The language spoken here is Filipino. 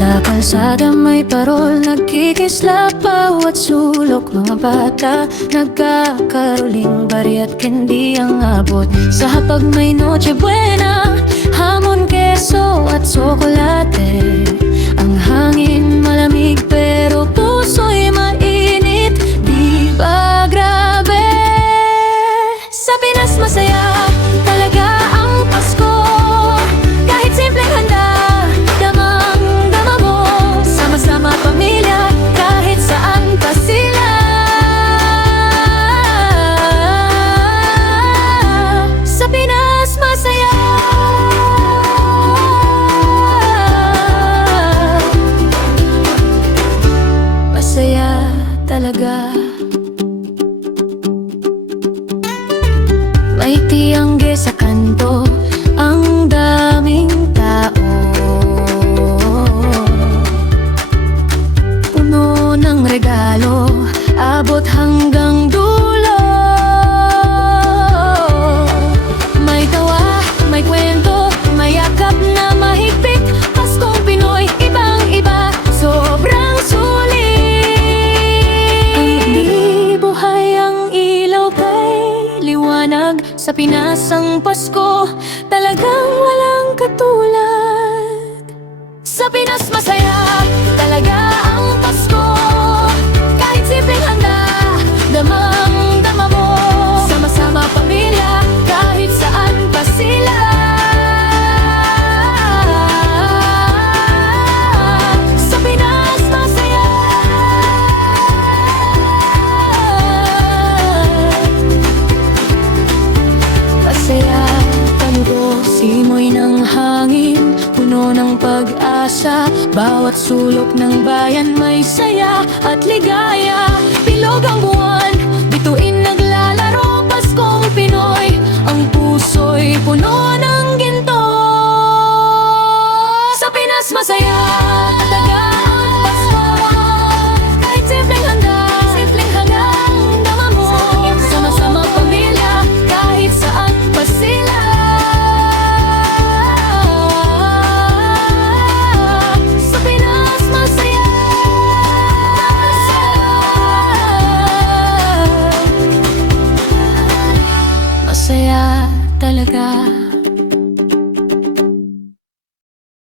Sa kalsada may parol, nagkikislap bawat sulok. Mga bata, nagkakaroling, bari at kendi ang abot. Sa hapag may Noche Buena, hamon, keso at tsokolate. Ang hangin malamig pero puso'y mainit. Di ba grabe? Sa Pinas masaya talaga ang Pasko. Kahit simpleng handa, damang-dama mo. Sama-sama pamilya, kahit saan pa sila. Sa Pinas masaya. Masaya talaga. May tiyangge sa kanto, ang daming tao. Puno ng regalo, abot hanggang dulo. May tawa, may kwento, may yakap na mahigpit. Paskong Pinoy, ibang-iba, sobrang sulit. Ang buhay ang ilaw kay liwanag. Sa Pinas ang Pasko, talagang walang katulad. Sa Pinas masaya talaga ang Pasko. Kahit simpleng handa, damang-dama mo. Sama-sama pamilya, kahit saan pa sila. Sa Pinas masaya. Masaya, panugo, simoy ng hangin, puno ng pag-asa. Bawat sulok ng bayan may saya at ligaya. Bilog ang buhay.